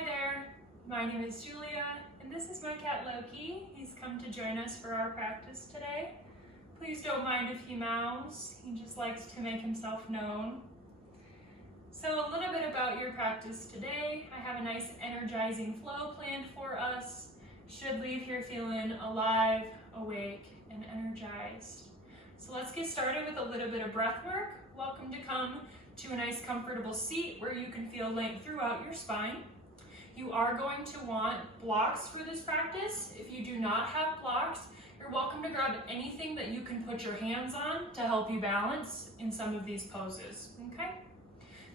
Hi there, my name is Julia, and this is my cat Loki. He's come to join us for our practice today. Please don't mind if he meows, he just likes to make himself known. So a little bit about your practice today. I have a nice energizing flow planned for us. Should leave here feeling alive, awake, and energized. So let's get started with a little bit of breath work. Welcome to come to a nice comfortable seat where you can feel length throughout your spine. You are going to want blocks for this practice. If you do not have blocks, you're welcome to grab anything that you can put your hands on to help you balance in some of these poses, okay?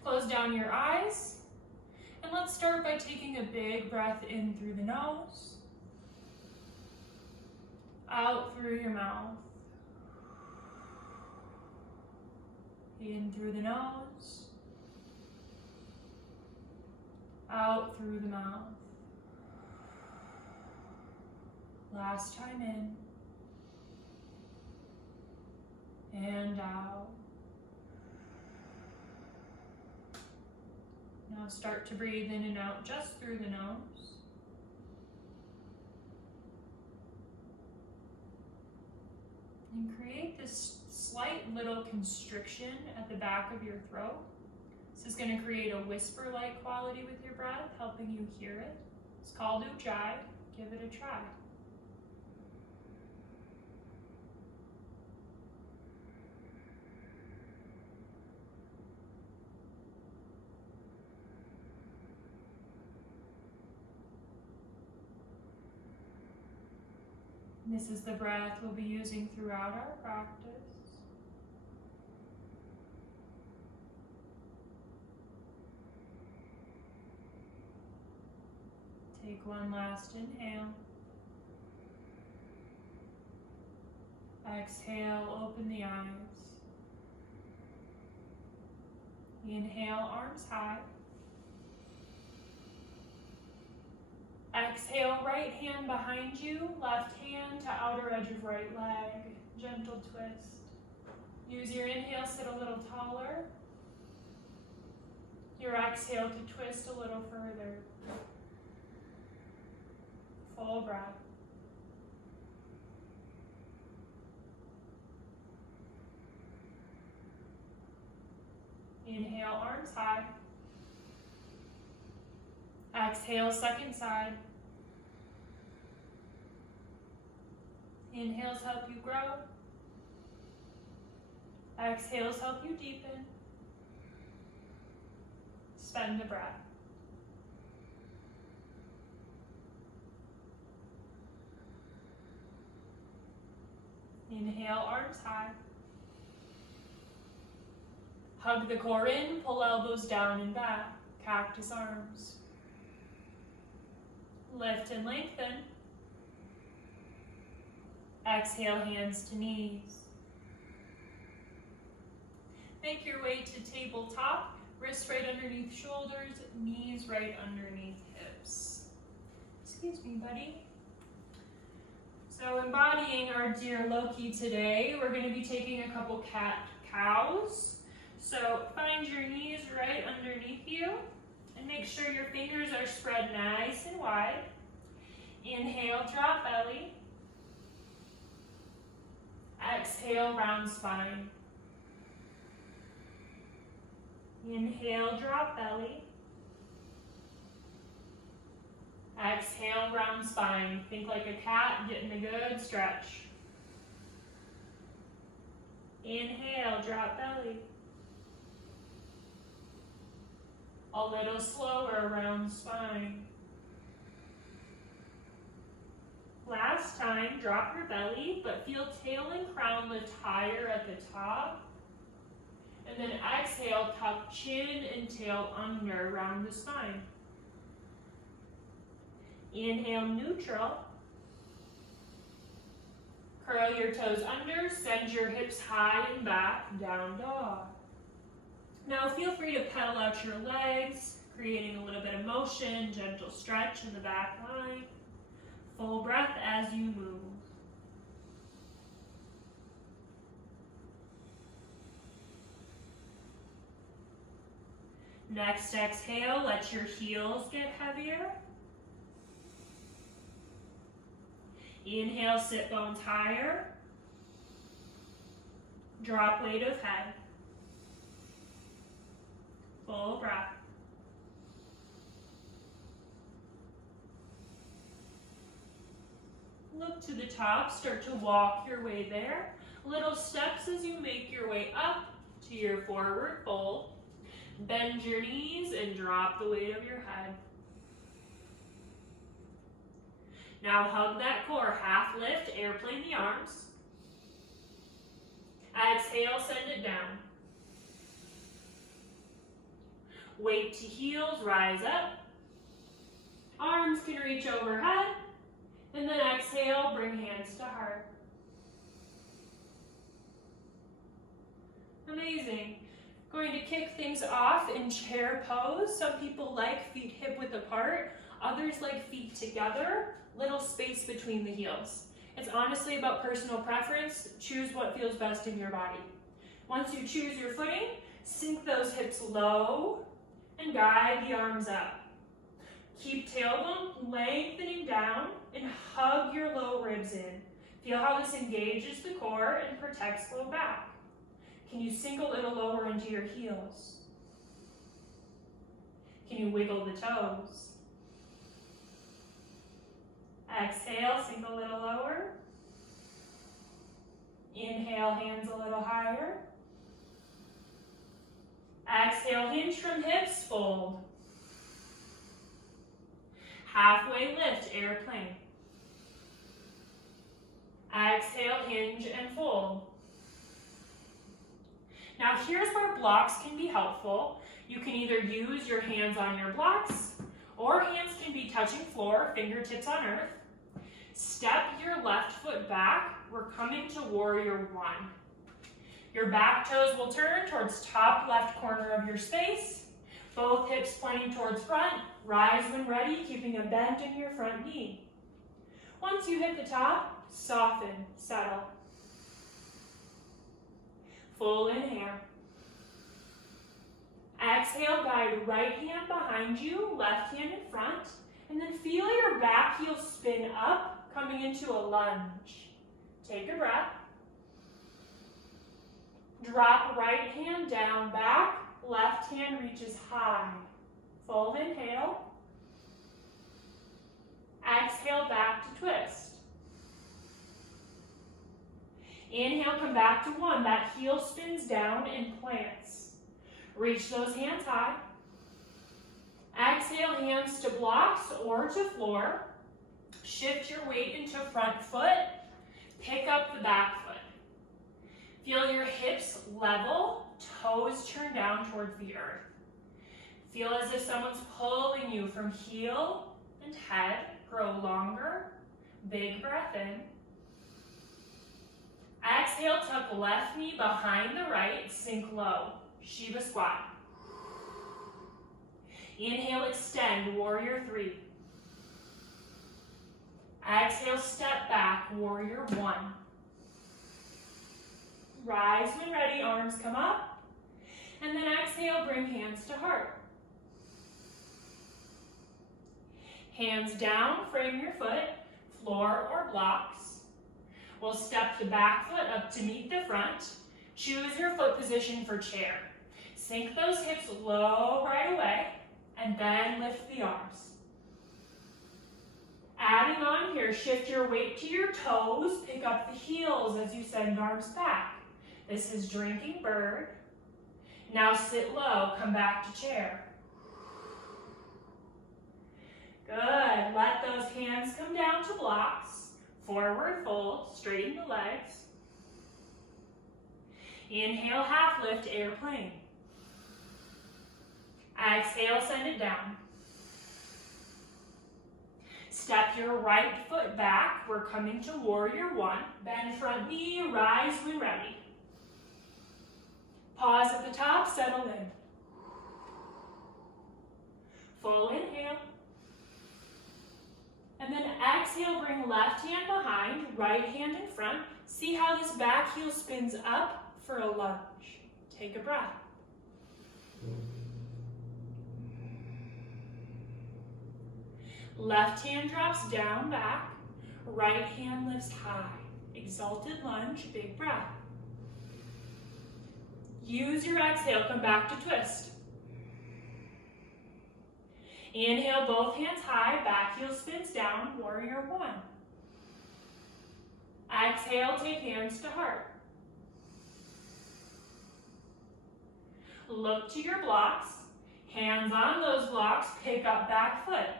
Close down your eyes, and let's start by taking a big breath in through the nose, out through your mouth, in through the nose, out through the mouth. Last time in, and out. Now start to breathe in and out just through the nose. And create this slight little constriction at the back of your throat. This is going to create a whisper-like quality with your breath, helping you hear it. It's called Ujjayi. Give it a try. This is the breath we'll be using throughout our practice. Take one last inhale. Exhale, open the eyes. Inhale, arms high. Exhale, right hand behind you, left hand to outer edge of right leg. Gentle twist. Use your inhale, sit a little taller. Your exhale to twist a little further. Full breath. Inhale, arms high. Exhale, second side. Inhales help you grow. Exhales help you deepen. Spend the breath. Inhale, arms high. Hug the core in, pull elbows down and back. Cactus arms. Lift and lengthen. Exhale, hands to knees. Make your way to tabletop. Wrists right underneath shoulders, knees right underneath hips. Excuse me, buddy. So embodying our dear Loki today, we're going to be taking a couple cat-cows. So find your knees right underneath you and make sure your fingers are spread nice and wide. Inhale, drop belly. Exhale, round spine. Inhale, drop belly. Exhale, round spine. Think like a cat, getting a good stretch. Inhale, drop belly. A little slower, round spine. Last time, drop your belly, but feel tail and crown lift higher at the top. And then exhale, tuck chin and tail under, round the spine. Inhale, neutral. Curl your toes under, send your hips high and back, down dog. Now feel free to pedal out your legs, creating a little bit of motion, gentle stretch in the back line. Full breath as you move. Next exhale, let your heels get heavier. Inhale, sit bones higher. Drop weight of head. Full breath. Look to the top, start to walk your way there. Little steps as you make your way up to your forward fold. Bend your knees and drop the weight of your head. Now hug that core, half lift, airplane the arms. Exhale, send it down. Weight to heels, rise up. Arms can reach overhead. And then exhale, bring hands to heart. Amazing. Going to kick things off in chair pose. Some people like feet hip width apart. Others like feet together. Little space between the heels. It's honestly about personal preference. Choose what feels best in your body. Once you choose your footing, sink those hips low and guide the arms up. Keep tailbone lengthening down and hug your low ribs in. Feel how this engages the core and protects low back. Can you sink a little lower into your heels? Can you wiggle the toes? Exhale, sink a little lower. Inhale, hands a little higher. Exhale, hinge from hips, fold. Halfway lift, airplane. Exhale, hinge and fold. Now here's where blocks can be helpful. You can either use your hands on your blocks, or hands can be touching floor, fingertips on earth. Step your left foot back. We're coming to warrior one. Your back toes will turn towards top left corner of your space. Both hips pointing towards front. Rise when ready, keeping a bend in your front knee. Once you hit the top, soften, settle. Full inhale. Exhale, guide right hand behind you, left hand in front, and then feel your back heel spin up, coming into a lunge. Take a breath. Drop right hand down, back, left hand reaches high. Full inhale. Exhale, back to twist. Inhale, come back to one. That heel spins down and plants. Reach those hands high. Exhale, hands to blocks or to floor. Shift your weight into front foot. Pick up the back foot. Feel your hips level, toes turn down towards the earth. Feel as if someone's pulling you from heel and head. Grow longer. Big breath in. Exhale, tuck left knee behind the right, sink low. Shiva squat. Inhale, extend, warrior three. Exhale, step back, warrior one. Rise when ready, arms come up. And then exhale, bring hands to heart. Hands down, frame your foot, floor or blocks. We'll step the back foot up to meet the front. Choose your foot position for chair. Sink those hips low right away, and then lift the arms. Adding on here, shift your weight to your toes, pick up the heels as you send arms back. This is drinking bird. Now sit low, come back to chair. Good, let those hands come down to blocks. Forward fold, straighten the legs. Inhale, half lift, airplane. Exhale, send it down. Step your right foot back. We're coming to warrior one. Bend front knee, rise when ready. Pause at the top, settle in. Full inhale. And then exhale, bring left hand behind, right hand in front. See how this back heel spins up for a lunge. Take a breath. Left hand drops down, back. Right hand lifts high. Exalted lunge, big breath. Use your exhale, come back to twist. Inhale, both hands high, back heel spins down, warrior one. Exhale, take hands to heart. Look to your blocks, hands on those blocks, pick up back foot.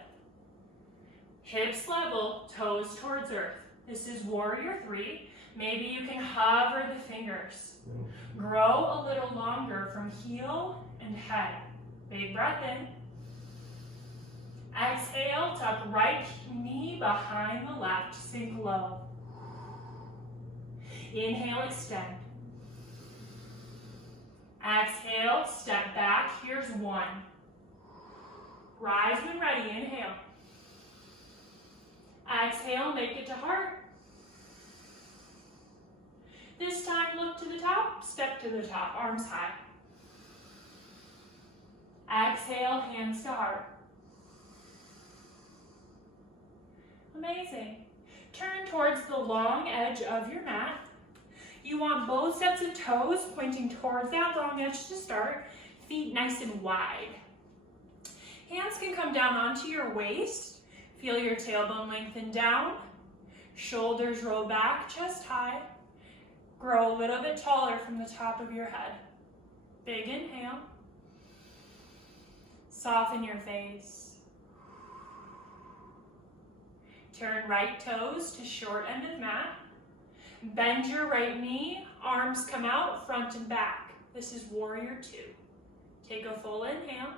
Hips level, toes towards earth. This is warrior three. Maybe you can hover the fingers. Grow a little longer from heel and head. Big breath in. Exhale, tuck right knee behind the left, sink low. Inhale, extend. Exhale, step back, here's one. Rise when ready, inhale. Exhale, make it to heart. This time, look to the top, step to the top, arms high. Exhale, hands to heart. Amazing. Turn towards the long edge of your mat. You want both sets of toes pointing towards that long edge to start, feet nice and wide. Hands can come down onto your waist. Feel your tailbone lengthen down. Shoulders roll back, chest high. Grow a little bit taller from the top of your head. Big inhale. Soften your face. Turn right toes to short end of mat. Bend your right knee, arms come out, front and back. This is warrior two. Take a full inhale.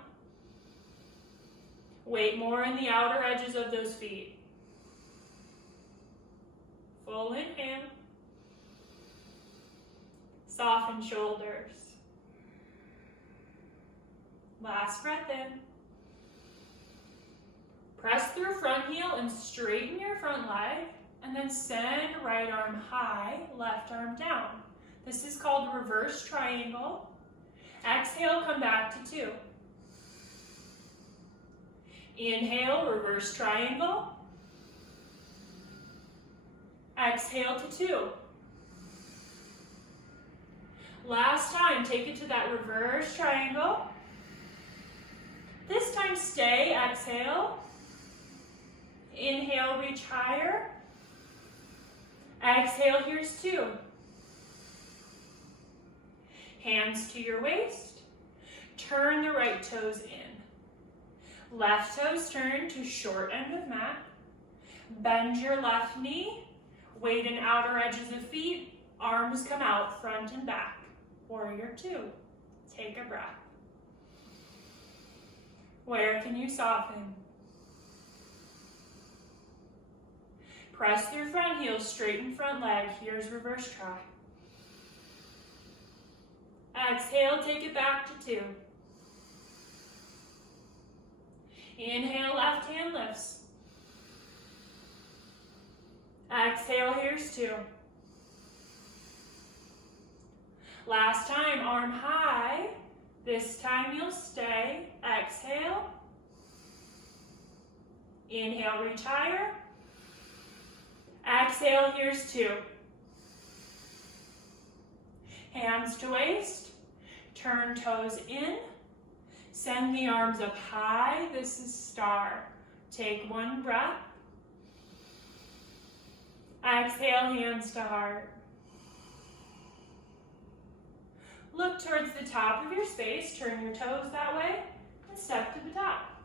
Weight more in the outer edges of those feet. Full inhale. Soften shoulders. Last breath in. Press through front heel and straighten your front leg, and then send right arm high, left arm down. This is called reverse triangle. Exhale, come back to two. Inhale, reverse triangle. Exhale to two. Last time, take it to that reverse triangle. This time, stay, exhale. Inhale, reach higher. Exhale, here's two. Hands to your waist. Turn the right toes in. Left toes turn to short end of mat. Bend your left knee. Weight in outer edges of feet. Arms come out, front and back. Warrior two. Take a breath. Where can you soften? Press through front heel, straighten front leg. Here's reverse try. Exhale, take it back to two. Inhale, left hand lifts. Exhale, here's two. Last time, arm high. This time you'll stay. Exhale. Inhale, reach higher. Exhale, here's two. Hands to waist. Turn toes in. Send the arms up high. This is star. Take one breath. Exhale, hands to heart. Look towards the top of your space. Turn your toes that way and step to the top.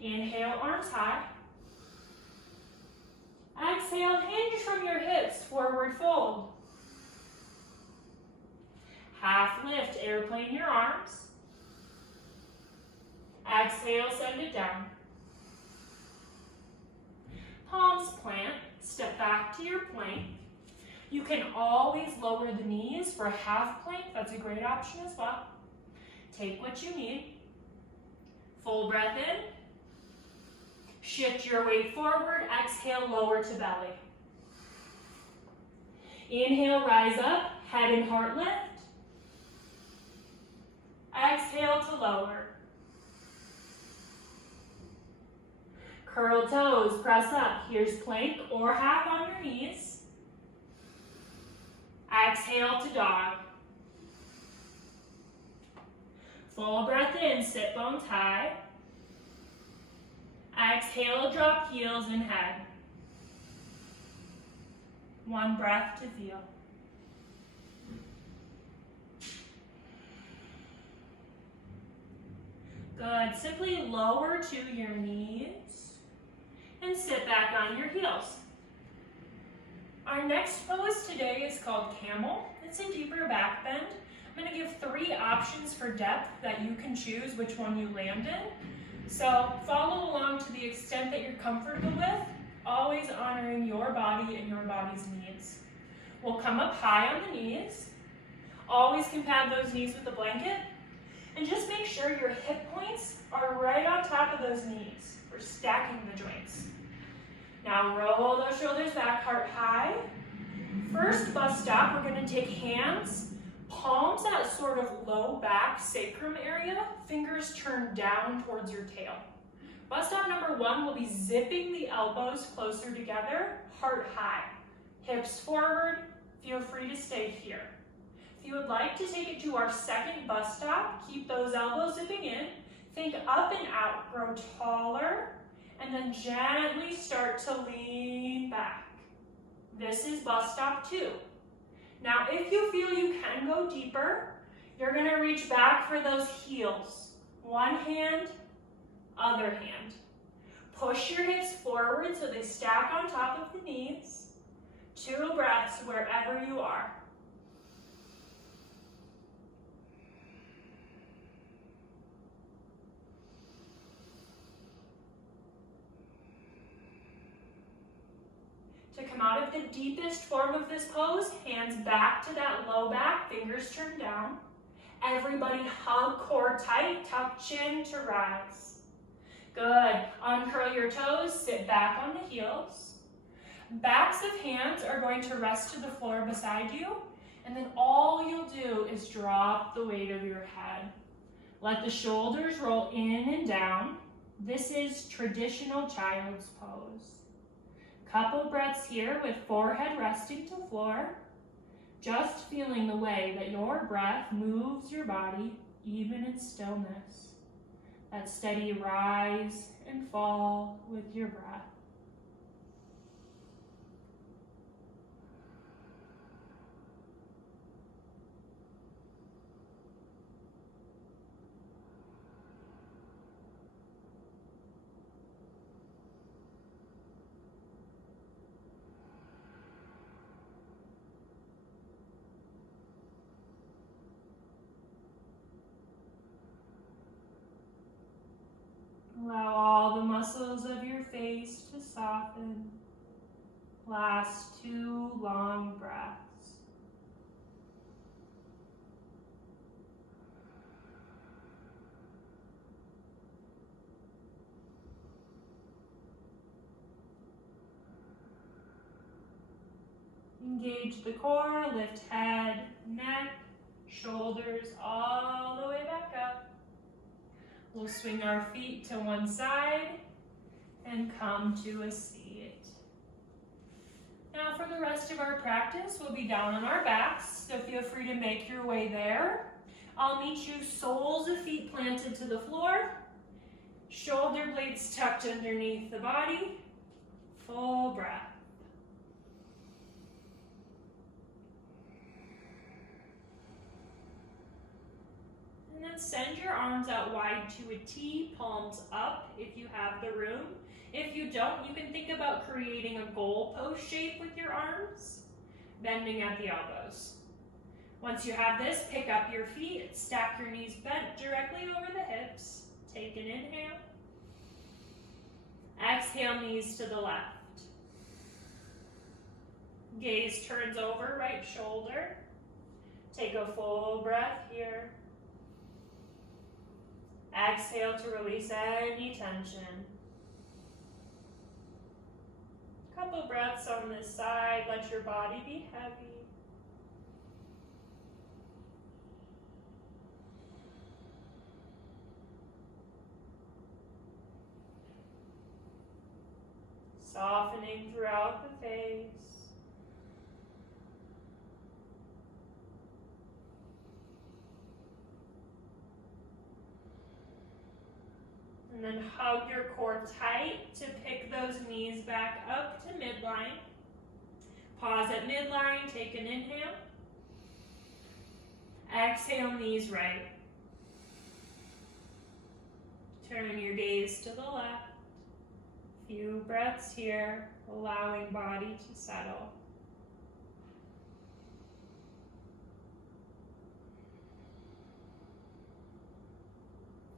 Inhale, arms high. Exhale, hinge from your hips, forward fold. Half lift, airplane your arms. Exhale, send it down. Palms plant, step back to your plank. You can always lower the knees for a half plank. That's a great option as well. Take what you need. Full breath in. Shift your weight forward. Exhale, lower to belly. Inhale, rise up. Head and heart lift. Exhale to lower. Curl toes, press up. Here's plank or half on your knees. Exhale to dog. Full breath in, sit bones high. Exhale, drop heels and head. One breath to feel. Good. Simply lower to your knees and sit back on your heels. Our next pose today is called camel. It's a deeper back bend. I'm going to give 3 options for depth that you can choose which one you land in. So follow along to the extent that you're comfortable with, always honoring your body and your body's needs. We'll come up high on the knees. Always can pad those knees with a blanket. And just make sure your hip points are right on top of those knees. We're stacking the joints. Now roll those shoulders back, heart high. First bus stop, we're going to take hands, palms at sort of low back sacrum area, fingers turned down towards your tail. Bus stop number 1 will be zipping the elbows closer together, heart high. Hips forward, feel free to stay here. If you would like to take it to our second bus stop, keep those elbows zipping in, think up and out, grow taller, and then gently start to lean back. This is bus stop 2. Now, if you feel you can go deeper, you're going to reach back for those heels. One hand, other hand. Push your hips forward so they stack on top of the knees. 2 breaths wherever you are. To come out of the deepest form of this pose, hands back to that low back, fingers turned down. Everybody hug core tight, tuck chin to rise. Good. Uncurl your toes, sit back on the heels. Backs of hands are going to rest to the floor beside you, and then all you'll do is drop the weight of your head. Let the shoulders roll in and down. This is traditional child's pose. Couple breaths here with forehead resting to floor, just feeling the way that your breath moves your body, even in stillness. That steady rise and fall with your breath. Allow all the muscles of your face to soften. Last 2 long breaths. Engage the core, lift head, neck, shoulders all the way back up. We'll swing our feet to one side and come to a seat. Now for the rest of our practice, we'll be down on our backs, so feel free to make your way there. I'll meet you soles of feet planted to the floor, shoulder blades tucked underneath the body, full breath. And then send your arms out wide to a T, palms up if you have the room. If you don't, you can think about creating a goalpost shape with your arms, bending at the elbows. Once you have this, pick up your feet, stack your knees bent directly over the hips. Take an inhale. Exhale, knees to the left. Gaze turns over, right shoulder. Take a full breath here. Exhale to release any tension. Couple breaths on this side. Let your body be heavy. Softening throughout the face. And then hug your core tight to pick those knees back up to midline. Pause at midline, take an inhale. Exhale, knees right. Turn your gaze to the left. Few breaths here, allowing body to settle.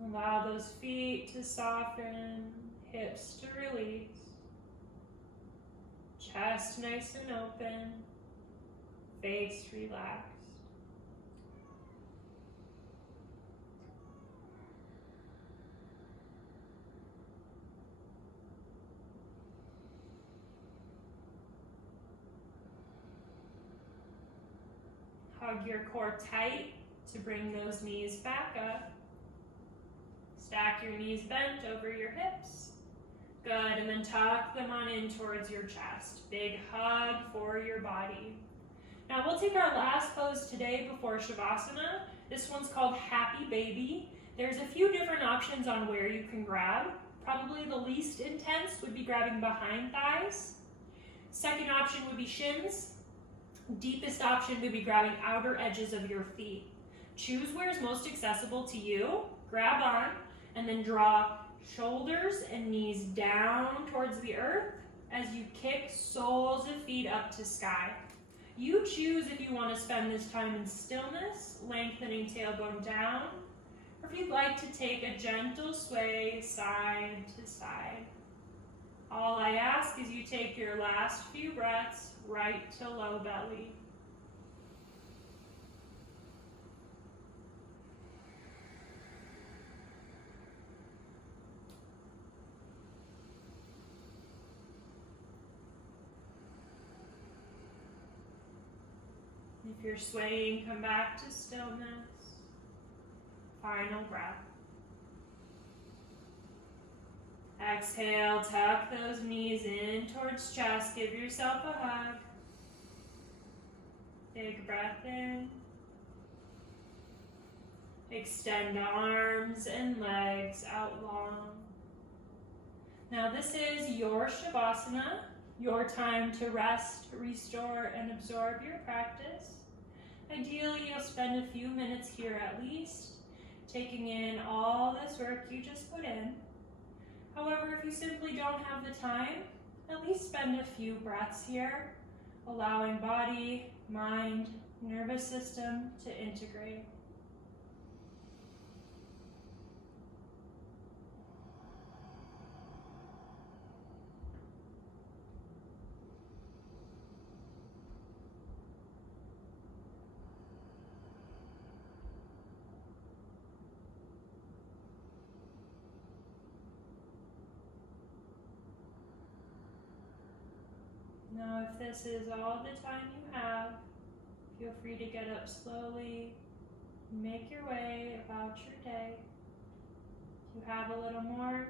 Allow those feet to soften, hips to release. Chest nice and open, face relaxed. Hug your core tight to bring those knees back up. Stack your knees bent over your hips. Good, and then tuck them on in towards your chest. Big hug for your body. Now we'll take our last pose today before Shavasana. This one's called Happy Baby. There's a few different options on where you can grab. Probably the least intense would be grabbing behind thighs. Second option would be shins. Deepest option would be grabbing outer edges of your feet. Choose where is most accessible to you, grab on, and then draw shoulders and knees down towards the earth as you kick soles of feet up to sky. You choose if you want to spend this time in stillness, lengthening tailbone down, or if you'd like to take a gentle sway side to side. All I ask is you take your last few breaths right to low belly. If you're swaying, come back to stillness. Final breath. Exhale, tuck those knees in towards chest. Give yourself a hug. Big breath in. Extend the arms and legs out long. Now this is your Shavasana, your time to rest, restore, and absorb your practice. Ideally, you'll spend a few minutes here at least, taking in all this work you just put in. However, if you simply don't have the time, at least spend a few breaths here, allowing body, mind, nervous system to integrate. Now, if this is all the time you have, feel free to get up slowly, make your way about your day. If you have a little more,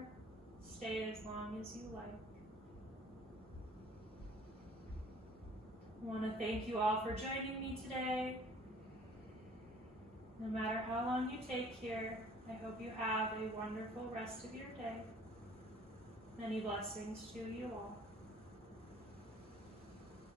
stay as long as you like. I want to thank you all for joining me today. No matter how long you take here, I hope you have a wonderful rest of your day. Many blessings to you all.